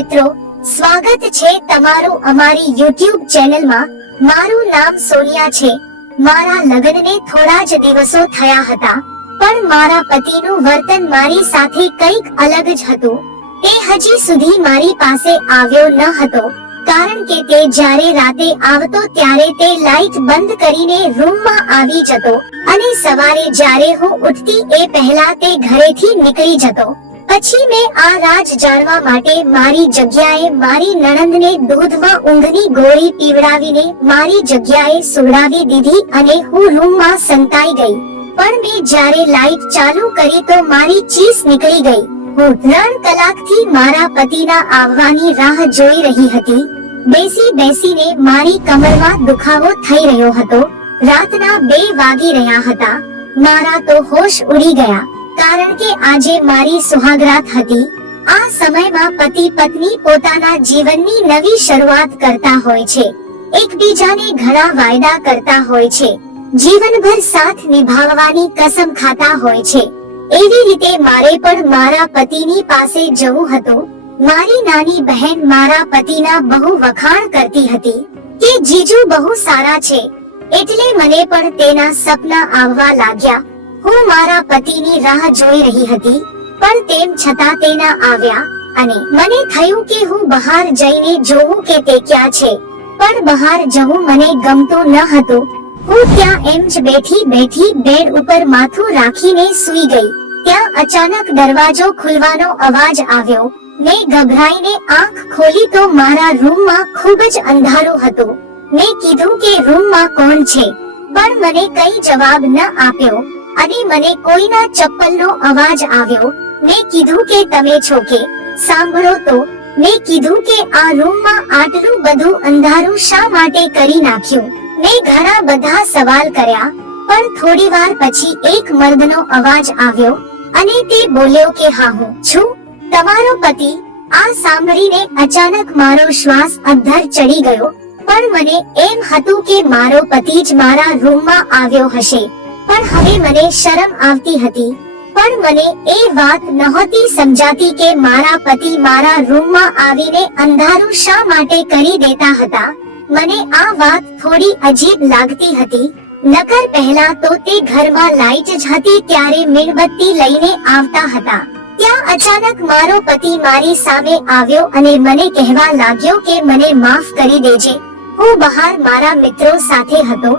મિત્રો, સ્વાગત છે તમારું અમારી YouTube ચેનલમાં। મારું નામ સોનિયા છે। મારા લગ્નને થોડા જ દિવસો થયા હતા, પણ મારા પતિનું વર્તન મારી સાથે કંઈક અલગ જ હતું। તે હજી સુધી મારી પાસે આવ્યો ન હતો, કારણ કે તે જ્યારે રાતે આવતો ત્યારે તે લાઈટ બંધ કરીને રૂમમાં આવી જતો અને સવારે જ્યારે હું ઉઠતી એ પહેલા તે ઘરેથી નીકળી જતો। પછી મેં આ રાજ જાણવા માટે મારી જગ્યાએ મારી નણંદને દૂધમાં ઊંઘની ગોળી પીવડાવીને મારી જગ્યાએ સુવડાવી દીધી અને હું રૂમમાં સંતાઈ ગઈ। પણ મેં જ્યારે લાઈટ ચાલુ કરી તો મારી ચીસ નીકળી ગઈ। હું 3 કલાકથી મારા પતિના આવવાની રાહ જોઈ રહી હતી। બેસી બેસીને મારી કમરમાં દુખાવો થઈ રહ્યો હતો। રાતના 2 વાગી રહ્યા હતા। મારા તો હોશ ઉડી ગયા, કારણ કે આજે મારી સુહાગરાત હતી। આ સમયમાં પતિ પત્ની પોતાના જીવનની નવી શરૂઆત કરતા હોય છે, એકબીજાને ઘણા વાયદા કરતા હોય છે, જીવનભર સાથ નિભાવવાની કસમ ખાતા હોય છે। એવી રીતે મારે પણ મારા પતિની પાસે જવું હતું। મારી નાની બહેન મારા પતિના બહુ વખાણ કરતી હતી કે જીજુ બહુ સારા છે, એટલે મને પણ તેના સપના આવવા લાગ્યા। હું મારા પતિની રાહ જોઈ રહી હતી, પણ તેમ છતાં તે ન આવ્યા અને મને થયું કે હું બહાર જઈને જોઉં કે તે ક્યાં છે। પણ બહાર જવું મને ગમતું ન હતું। હું ત્યાં એમ જ બેઠી બેડ ઉપર માથું રાખીને સૂઈ ગઈ। ત્યાં અચાનક દરવાજો ખુલવાનો અવાજ આવ્યો। મેં ગભરાઈને આંખ ખોલી તો મારા રૂમમાં ખૂબ જ અંધારું હતું। મેં કીધું કે રૂમમાં કોણ છે, પણ મને કઈ જવાબ ન આપ્યો અને મને કોઈના ચપ્પલનો અવાજ આવ્યો। મેં કીધું કે તમે છો કે? સાંભળો તો, મેં કીધું કે આ રૂમમાં આટલું બધું અંધારું શા માટે કરી નાખ્યું? મેં ઘણા બધા સવાલ કર્યા, પણ થોડીવાર પછી એક મર્દનો અવાજ આવ્યો અને તે બોલ્યો કે હા, હું છું, તમારો પતિ। આ સાંભળીને અચાનક મારો શ્વાસ અદ્ધર ચડી ગયો। પણ મને એમ હતું કે મારો પતિ જ મારા રૂમમાં આવ્યો હશે, પણ હવે મને શરમ આવતી હતી। પણ મને એ વાત નહોતી સમજાતી કે મારા પતિ મારા રૂમમાં આવીને અંધારું શા માટે કરી દેતા હતા। મને આ વાત થોડી અજીબ લાગતી હતી, નકર પહેલા તો તે ઘરમાં લાઈટ જ હતી ત્યારે મીણબત્તી લઈને આવતા હતા। ત્યાં અચાનક મારો પતિ મારી સામે આવ્યો અને મને કહેવા લાગ્યો કે મને માફ કરી દેજે, હું બહાર મારા મિત્રો સાથે હતો,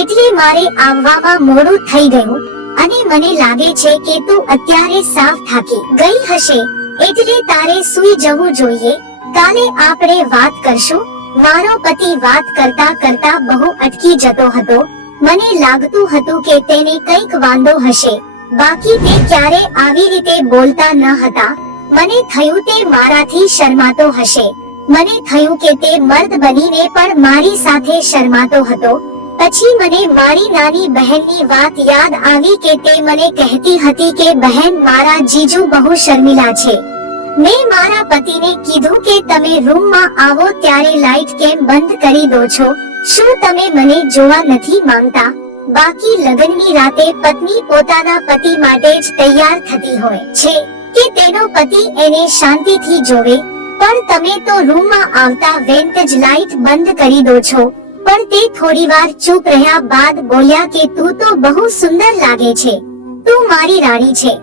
એટલે મારે આવવામાં મોડું થઈ ગયું અને મને લાગે છે કે તું અત્યારે સાવ થાકી ગઈ હશે, એટલે તારે સૂઈ જવું જોઈએ। કાલે આપણે વાત કરશું। મારો પતિ વાત કરતા કરતા બહુ અટકી જતો હતો। મને લાગતું હતું કે તેને કંઈક વાંધો હશે, બાકી તે ક્યારે આવી રીતે બોલતા ન હતા। મને થયું તે મારાથી શરમાતો હશે। મને થયું કે તે મર્દ બનીને પણ મારી સાથે શરમાતો હતો। પછી મને મારી નાની બહેનની વાત યાદ આવી કે તે મને કહેતી હતી કે બહેન, મારા જીજુ બહુ શર્મિલા છે। મેં મારા પતિને કીધું કે તમે રૂમમાં આવો ત્યારે લાઈટ કેમ બંધ કરી દો છો? શું તમે મને જોવા નથી માંગતા? બાકી લગ્નની રાતે પત્ની પોતાના પતિ માટે જ તૈયાર થતી હોય છે કે તેનો પતિ એને શાંતિથી જોવે, પણ તમે તો રૂમમાં આવતા વેંત જ લાઈટ બંધ કરી દો છો। પણ તે થોડીવાર ચૂપ રહ્યા બાદ બોલ્યા કે તું તો બહુ સુંદર લાગે છે, તું મારી રાણી છે।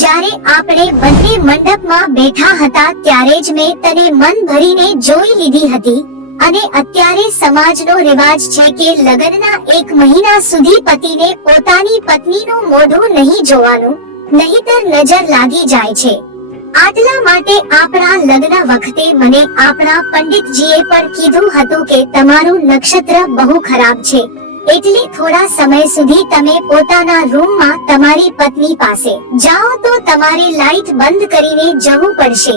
જ્યારે આપણે બંને મંડપમાં બેઠા હતા ત્યારે જ મેં તને મન ભરીને જોઈ લીધી હતી અને અત્યારે સમાજનો રિવાજ છે કે લગ્નના 1 મહિના સુધી પતિને પોતાની પત્નીનું મોઢું નહીં જોવાનું, નહીંતર નજર લાગી જાય છે। આટલા માટે આપણા લગ્ન વખતે મને આપણા પંડિતજીએ પણ કીધું હતું કે તમારું નક્ષત્ર બહુ ખરાબ છે, એટલે થોડા સમય સુધી તમે પોતાના રૂમમાં તમારી પત્ની પાસે જાઓ તો તમારે લાઈટ બંધ કરીને જવું પડશે,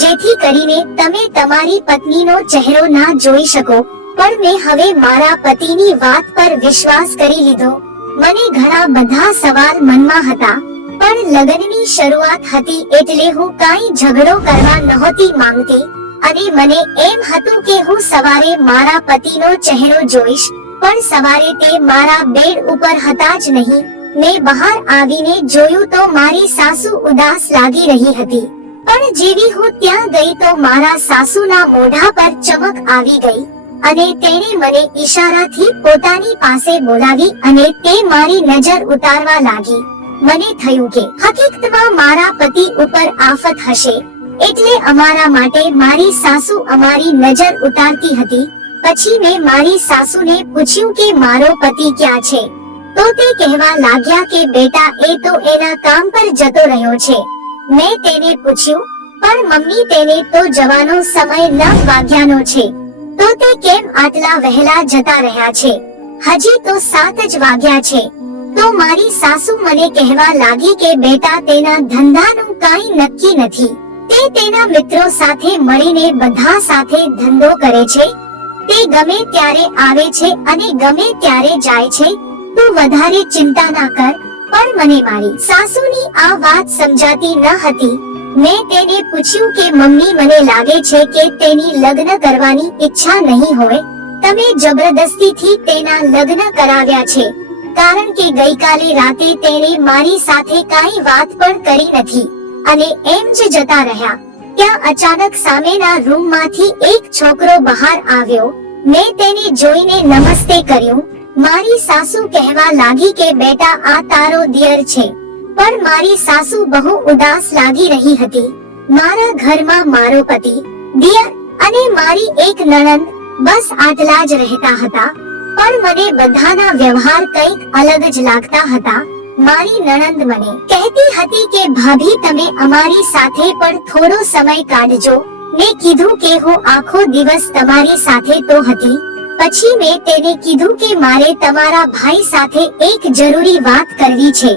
જેથી કરીને તમે તમારી પત્નીનો ચહેરો ના જોઈ શકો। પણ મેં હવે મારા પતિની વાત પર વિશ્વાસ કરી લીધો। મને ઘણા બધા સવાલ મનમાં હતા, પણ લગ્નની શરૂઆત હતી એટલે હું કાંઈ ઝઘડો કરવા નહોતી માંગતી અને મને એમ હતું કે હું સવારે મારા પતિનો ચહેરો જોઈશ, પણ સવારે તે મારા બેડ ઉપર હતા જ નહીં। મેં બહાર આવીને જોયું તો મારી સાસુ ઉદાસ લાગી રહી હતી પણ જેવી હું ત્યાં ગઈ તો મારા સાસુના મોઢા પર ચમક આવી ગઈ અને તેણે મને ઈશારાથી પોતાની પાસે બોલાવી અને તે મારી નજર ઉતારવા લાગી. મને થયું કે હકીકતમાં મારા પતિ ઉપર આફત હશે, એટલે અમારા માટે મારી સાસુ અમારી નજર ઉતારતી હતી. પછી મેં મારી સાસુને પૂછ્યું કે મારો પતિ ક્યાં છે, તો તે કહેવા લાગ્યા કે બેટા એ તો એના કામ પર જતો રહ્યો છે. મેં તેને પૂછ્યું પણ મમ્મી તેને તો જવાનો સમય 9 વાગ્યાનો છે, તો તે કેમ આટલા વહેલા જતા રહ્યા છે? હજી તો 7 જ વાગ્યા છે. તો મારી સાસુ મને કહેવા લાગી કે બેટા તેના ધંધાનું કાંઈ નક્કી નથી, તે તેના મિત્રો સાથે મળીને બધા સાથે ધંધો કરે છે, તે ગમે ત્યારે આવે છે અને ગમે ત્યારે જાય છે, તું વધારે ચિંતા ના કર. પણ મને મારી સાસુની આ વાત સમજાતી ન હતી. મેં તેને પૂછ્યું કે મમ્મી મને લાગે છે કે તેની લગ્ન કરવાની ઈચ્છા નહીં હોય, તમે જબરદસ્તીથી તેના લગ્ન કરાવ્યા છે, કારણ કે ગઈકાલે રાતે તેણે મારી સાથે કાંઈ વાત પણ કરી નથી અને એમ જ જતા રહ્યા. ત્યાં અચાનક સામેના રૂમમાંથી એક છોકરો બહાર આવ્યો. મેં તેને જોઈને નમસ્તે કર્યું. મારી સાસુ કહેવા લાગી કે બેટા આ તારો દિયર છે. પણ મારી સાસુ બહુ ઉદાસ લાગી રહી હતી. મારા ઘરમાં મારો પતિ, દિયર અને મારી એક નણંદ, બસ આટલા જ રહેતા હતા. પણ મને બધાના વ્યવહાર કંઈક અલગ જ લાગતા હતા. મારી નણંદ મને કહેતી હતી કે ભાભી તમે અમારી સાથે પણ થોડો સમય કાઢજો. મેં કીધું કે હું આખો દિવસ તમારી સાથે તો હતી. પછી મેં તેને કીધું કે મારે તમારા ભાઈ સાથે એક જરૂરી વાત કરવી છે,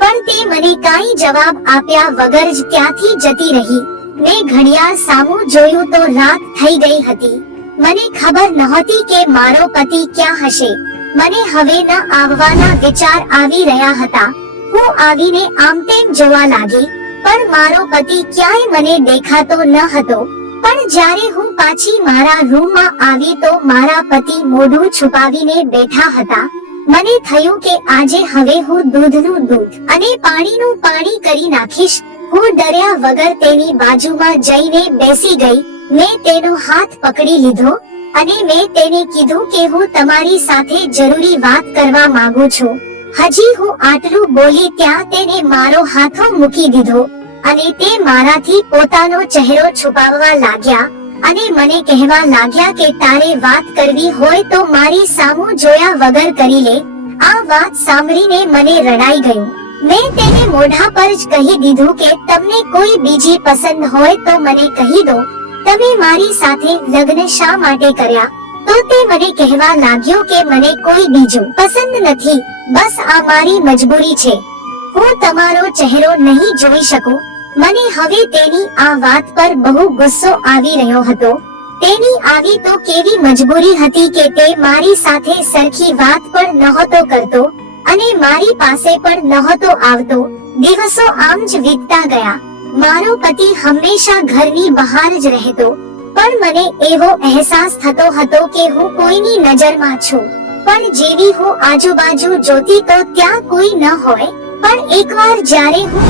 પણ તે મને કાંઈ જવાબ આપ્યા વગર જ ત્યાંથી જતી રહી. મેં ઘડિયાળ સામું જોયું તો રાત થઈ ગઈ હતી. મને ખબર નહોતી કે મારો પતિ ક્યાં હશે. મને હવે ન આવવાના વિચાર આવી રહ્યા હતા. હું આવીને આમ તેમ જોવા લાગી, પણ મારો પતિ ક્યાંય મને દેખાતો ન હતો. પણ જ્યારે હું પાછી મારા રૂમમાં આવી તો મારા પતિ મોઢું છુપાવીને બેઠા હતા. મને થયું કે આજે હવે હું દૂધનું દૂધ અને પાણીનું પાણી કરી નાખીશ. હું ડર્યા વગર તેની બાજુમાં જઈને બેસી ગઈ. મેં તેનો હાથ પકડી લીધો અને મેં તેને કીધું કે હું તમારી સાથે જરૂરી વાત કરવા માંગુ છું. હજી હું આટલું બોલી ત્યાં તેને મારો હાથો મૂકી દીધો અને તે મારાથી પોતાનો ચહેરો છુપાવવા લાગ્યા અને મને કહેવા લાગ્યા કે તારે વાત કરવી હોય તો મારી સામું જોયા વગર કરી લે. આ વાત સાંભળીને મને રડાઈ ગયું. મેં તેને મોઢા પર જ કહી દીધું કે તમને કોઈ બીજી પસંદ હોય તો મને કહી દો, તમે મારી સાથે લગ્ન શા માટે કર્યા? તો તે મને કહેવા લાગ્યો કે મને કોઈ બીજું પસંદ નથી, બસ આ મારી મજબૂરી છે. હું તમારો ચહેરો નહીં જોઈ શકું. મને હવે તેની આ વાત પર બહુ ગુસ્સો આવી રહ્યો હતો. તેની આવી તો કેવી મજબૂરી હતી કે તે મારી સાથે સરખી વાત પણ નહોતો કરતો અને મારી પાસે પણ નહોતો આવતો. દિવસો આમ જ વીતતા ગયા. મારો પતિ હંમેશા ઘરની બહાર જ રહેતો, પણ મને એવો અહેસાસ થતો હતો કે હું કોઈની નજરમાં છું. પણ જેવી હું આજુબાજુ જોતી તો ત્યાં કોઈ ન હોય. પણ એકવાર જ્યારે હું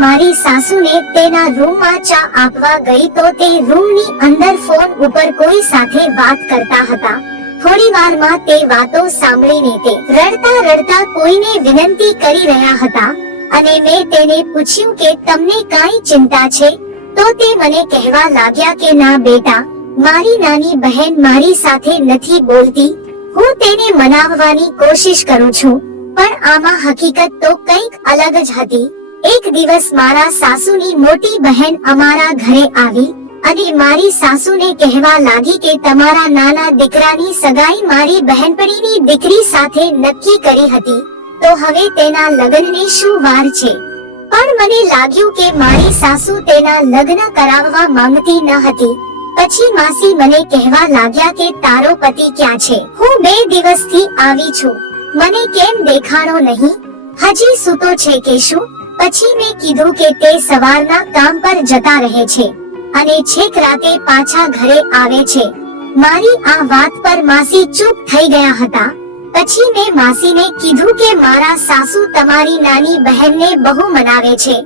મારી સાસુને તેના રૂમમાં ચા આપવા ગઈ તો તે રૂમની અંદર ફોન ઉપર કોઈ સાથે વાત કરતા હતા. થોડી વારમાં તે વાતો સાંભળીને તે રડતા રડતા કોઈને વિનંતી કરી રહ્યા હતા અને મેં તેને પૂછ્યું કે તમને કાંઈ ચિંતા છે? તો તે મને કહેવા લાગ્યા કે ના બેટા, મારી નાની બહેન મારી સાથે નથી બોલતી. હું તેને મનાવવાની કોશિશ કરું છું, પણ આમાં હકીકત તો કંઈક અલગ જ હતી. એક દિવસ મારા સાસુની મોટી બહેન અમારા ઘરે આવી અને મારી સાસુને કહેવા લાગી કે તમારા નાના દીકરાની સગાઈ મારી બહેનપણીની દીકરી સાથે નક્કી કરી હતી, તો હવે તેના લગ્નની શું વાર છે? પણ મને લાગ્યું કે મારી સાસુ તેના લગ્ન કરાવવા માંગતી ન હતી. પછી માસી મને કહેવા લાગ્યા કે તારો પતિ ક્યાં છે? હું 2 દિવસથી આવી છું, મને કેમ દેખાણો નહીં? હજી સૂતો છે કે શું? પછી મેં કીધું કે તે સવારના કામ પર જતા રહે છે અને છેક રાતે પાછા ઘરે આવે છે. મારી આ વાત પર માસી ચૂપ થઈ ગયા હતા. પછી મેં માસીને કીધું કે મારા સાસુ તમારી નાની બહેનને બહુ મનાવે છે,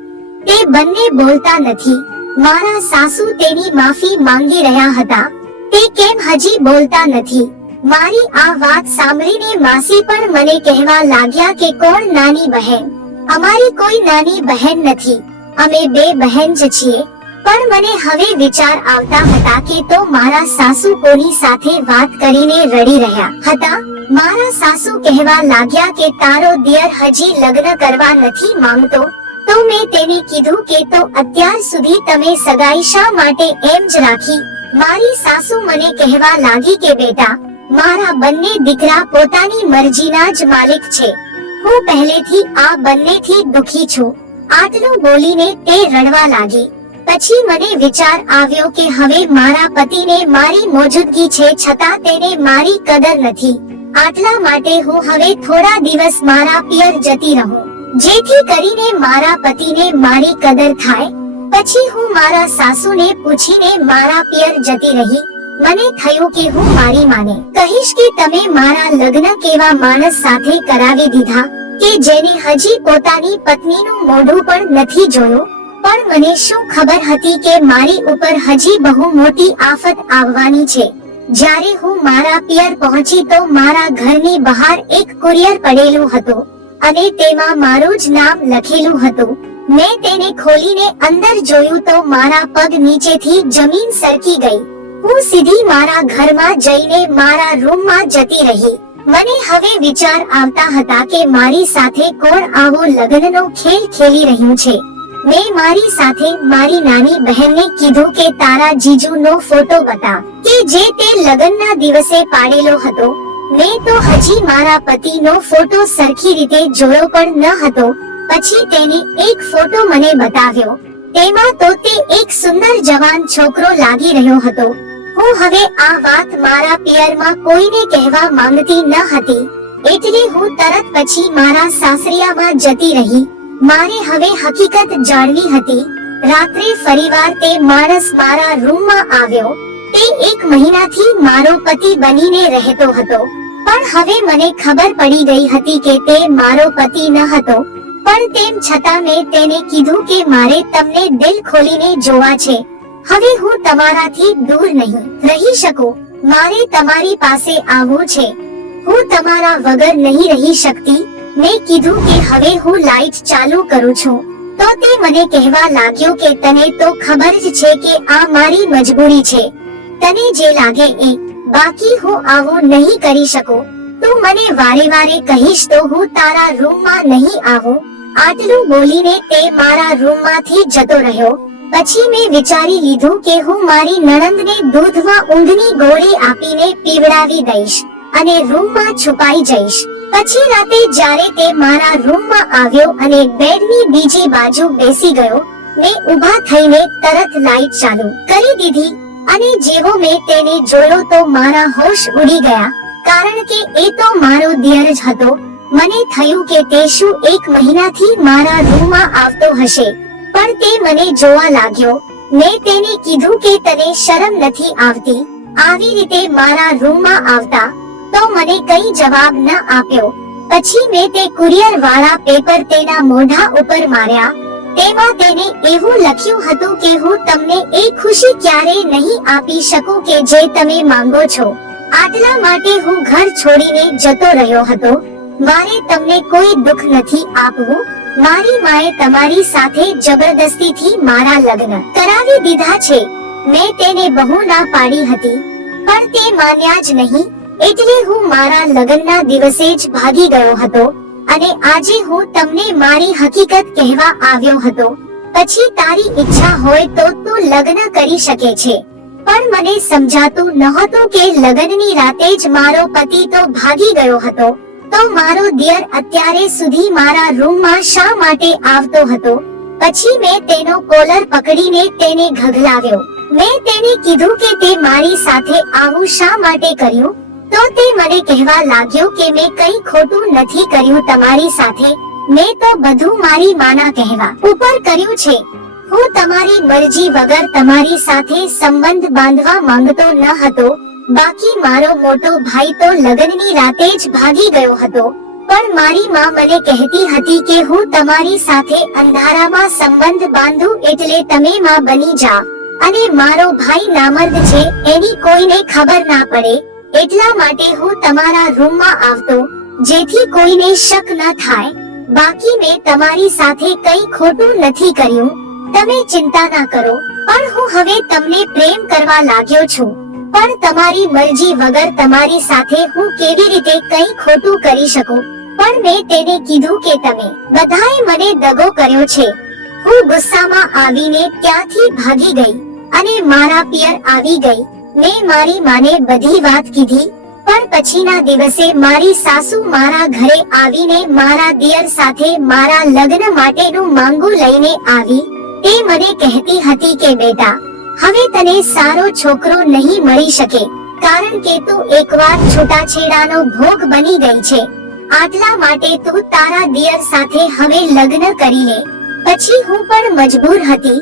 તે બંને બોલતા નથી. મારા સાસુ તેની માફી માંગી રહ્યા હતા. તે કેમ હજી બોલતા નથી? મારી આ વાત સાંભળીને માસી પણ મને કહેવા લાગ્યા કે કોણ નાની બહેન? અમારી કોઈ નાની બહેન નથી, અમે 2 બહેન જ છીએ. પણ મને હવે વિચાર આવતા હતા કે તો મારા સાસુ કોની સાથે વાત કરીને રડી રહ્યા હતા. મારા સાસુ કહેવા લાગ્યા કે તારો દિયર હજી લગ્ન કરવા નથી માંગતો. તો મેં તેને કીધું કે તો અત્યાર સુધી તમે સગાઈ શા માટે એમ જ રાખી? મારી સાસુ મને કહેવા લાગી કે બેટા, મારા બંને દીકરા પોતાની મરજીના જ માલિક છે. હું પહેલેથી આ બંનેથી દુખી છું. આટલું બોલીને તે રડવા લાગી. પછી મને વિચાર આવ્યો કે હવે મારા પતિને મારી મોજૂદગી છે છતાં તેને મારી કદર નથી. આટલા માટે હું હવે થોડા દિવસ મારા પિયર જતી રહું, જેથી કરીને મારા પતિને મારી કદર થાય. પછી હું મારા સાસુને પૂછીને મારા પિયર જતી રહી. મને થયું કે હું મારી માને કહીશ કે તમે મારા લગ્ન કેવા માણસ સાથે કરાવી દીધા કે જેને હજી પોતાની પત્નીનું મોઢું પણ નથી જોયું. પણ મને શું ખબર હતી કે મારી ઉપર હજી બહુ મોટી આફત આવવાની છે. જ્યારે હું મારા પિયર પહોંચી તો મારા ઘરની બહાર એક કુરિયર પડેલું હતું અને તેમાં મારું જ નામ લખેલું હતું. મેં તેને ખોલીને અંદર જોયું તો મારા પગ નીચેથી જમીન સરકી ગઈ. હું સીધી મારા ઘરમાં જઈને મારા રૂમમાં જતી રહી. મને હવે વિચાર આવતા હતા કે મારી સાથે કોણ આવો લગ્નનો ખેલ ખેલી રહ્યું છે. મેં મારી સાથે મારી નાની બહેનને કીધું કે તારા જીજુનો ફોટો બતાવ કે જે તે લગ્નના દિવસે પાડેલો હતો. મેં તો હજી મારા પતિનો ફોટો સરખી રીતે જોયો પણ ન હતો. પછી તેને એક ફોટો મને બતાવ્યો. તેમાં તો તે એક સુંદર જવાન છોકરો લાગી રહ્યો હતો. હું હવે આ વાત મારા પિયરમાં કોઈને કહેવા માંગતી ન હતી, એટલે હું તરત પછી મારા સાસરિયામાં જતી રહી. મારે હવે હકીકત જાણવી હતી. રાત્રે ફરીવાર તે માણસ મારા રૂમમાં આવ્યો. તે 1 મહિનાથી મારો પતિ બનીને રહેતો હતો. પણ હવે મને ખબર પડી ગઈ હતી કે તે મારો પતિ ન હતો. પણ તેમ છતાં મેં તેને કીધું કે મારે તમને દિલ ખોલીને જોવા છે. હવે હું તમારાથી દૂર નહીં રહી શકું. મારે તમારી પાસે આવવું છે. હું તમારા વગર નહીં રહી શકતી. મેં કીધું કે હવે હું લાઈટ ચાલુ કરું છું. તો તે મને કહેવા લાગ્યો કે તને તો ખબર જ છે કે આ મારી મજબૂરી છે. તને જે લાગે એ, બાકી હું આવું નહીં કરી શકું. તું મને વારે વારે કહીશ તો હું તારા રૂમમાં નહીં આવું. આટલું બોલીને તે મારા રૂમમાંથી જતો રહ્યો. પછી મેં વિચારી લીધું કે હું મારી નણંદને દૂધમાં ઊંઘની ગોળી આપીને પીવડાવી દઈશ અને રૂમમાં છુપાઈ જઈશ. પછી રાતે જ્યારે તે મારા રૂમમાં આવ્યો અને બેડની બીજી બાજુ બેસી ગયો, મેં ઊભા થઈને તરત લાઈટ ચાલુ કરી દીધી અને જેવો મેં તેને જોયો તો મારા હોશ ઉડી ગયા, કારણ કે એ તો મારો દિયર જ હતો. મને થયું કે તે શું 1 મહિનાથી મારા રૂમમાં આવતો હશે. પણ તે મને જોવા લાગ્યો. મેં તેને કીધું કે તને શરમ નથી આવતી આવી રીતે મારા રૂમમાં આવતા? તો મને કઈ જવાબ ન આપ્યો. પછી મેં તે કુરિયર વાળા પેપર તેના મોઢા ઉપર માર્યા. તેમાં તેને એવું લખ્યું હતું કે હું તમને એ ખુશી ક્યારેય નહીં આપી શકું કે જે તમે માંગો છો. આટલા માટે હું ઘર છોડીને જતો રહ્યો હતો. મારે તમને કોઈ દુઃખ નથી આપવું. મારી માએ તમારી સાથે જબરદસ્તીથી મારા લગ્ન કરાવી દીધા છે. મેં તેને બહુ ના પાડી હતી, પણ તે માન્યા જ નહીં. એટલે હું મારા લગ્નના દિવસે જ ભાગી ગયો હતો અને આજે હું તમને મારી હકીકત કહેવા આવ્યો હતો. પછી તારી ઈચ્છા હોય તો તું લગ્ન કરી શકે છે. પણ મને સમજાતું નહોતું કે લગ્નની રાતે જ મારો પતિ તો ભાગી ગયો હતો. તો મારો દિયર અત્યારે સુધી મારા રૂમમાં શા માટે આવતો હતો? પછી મેં તેનો કોલર પકડીને તેને ઘગલાવ્યો. મેં તેને કીધું કે તે મારી સાથે આવું શા માટે કર્યું? તો તે મને કહેવા લાગ્યો કે મેં કંઈ ખોટું નથી કર્યું તમારી સાથે. મેં તો બધું મારી માના કહેવા ઉપર કર્યું છે. હું તમારી મરજી વગર તમારી સાથે સંબંધ બાંધવા માંગતો ન હતો. બાકી મારો મોટો ભાઈ તો લગ્નની રાતે જ ભાગી ગયો હતો. પણ મારી માં મને કહેતી હતી કે હું તમારી સાથે અંધારામાં સંબંધ બાંધું એટલે તમે માં બની જા અને મારો ભાઈ નામર્દ છે એની કોઈને ખબર ના પડે એટલા માટે હું તમારા રૂમમાં આવતો જેથી કોઈને શક ન થાય બાકી મેં તમારી સાથે કંઈ ખોટું નથી કર્યું તમે ચિંતા ના કરો પણ હું હવે તમને પ્રેમ કરવા લાગ્યો છું પણ તમારી મરજી વગર તમારી સાથે હું કેવી રીતે કંઈ ખોટું કરી શકું પણ મેં તેને કીધું કે તમે બધાએ મને દગો કર્યો છે હું ગુસ્સામાં આવીને ત્યાંથી ભાગી ગઈ અને મારા પિયર આવી ગઈ મેં મારી માને બધી વાત કીધી પણ પછીના દિવસે મારી સાસુ મારા ઘરે આવીને મારા દિયર સાથે મારા લગ્ન માટેનું માંગુ લઈને આવી તે મને કહેતી હતી કે બેટા હવે તને સારો છોકરો નહીં મળી શકે કારણ કે તું એકવાર છૂટાછેડાનો ભોગ બની ગઈ છે આટલા માટે તું તારા દિયર સાથે હવે લગ્ન કરી લે પછી હું પણ મજબૂર હતી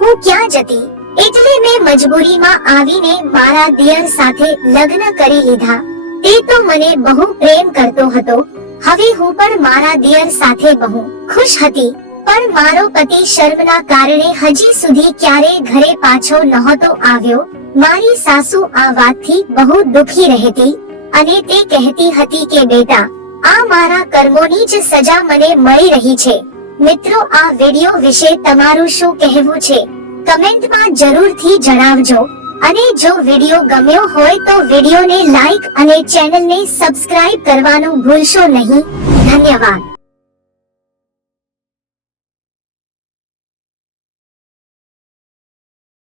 હું ક્યાં જતી એટલે મેં મજબૂરીમાં આવીને મારા દિયર સાથે લગ્ન કરી લીધા તે તો મને બહુ પ્રેમ કરતો હતો હવે હું પણ મારા દિયર સાથે બહુ ખુશ હતી પણ મારો પતિ શર્મના કારણે હજી સુધી ક્યારે ઘરે પાછો નહોતો આવ્યો મારી સાસુ આ વાતથી બહુ દુખી રહેતી અને તે કહેતી હતી કે બેટા આ મારા કર્મોની જ સજા મને મળી રહી છે મિત્રો આ વિડિયો વિશે તમારું શું કહેવું છે કમેન્ટમાં જરૂરથી જણાવજો અને જો વિડિયો ગમ્યો હોય તો વિડિયોને લાઈક અને ચેનલને સબસ્ક્રાઇબ કરવાનું ભૂલશો નહીં ધન્યવાદ।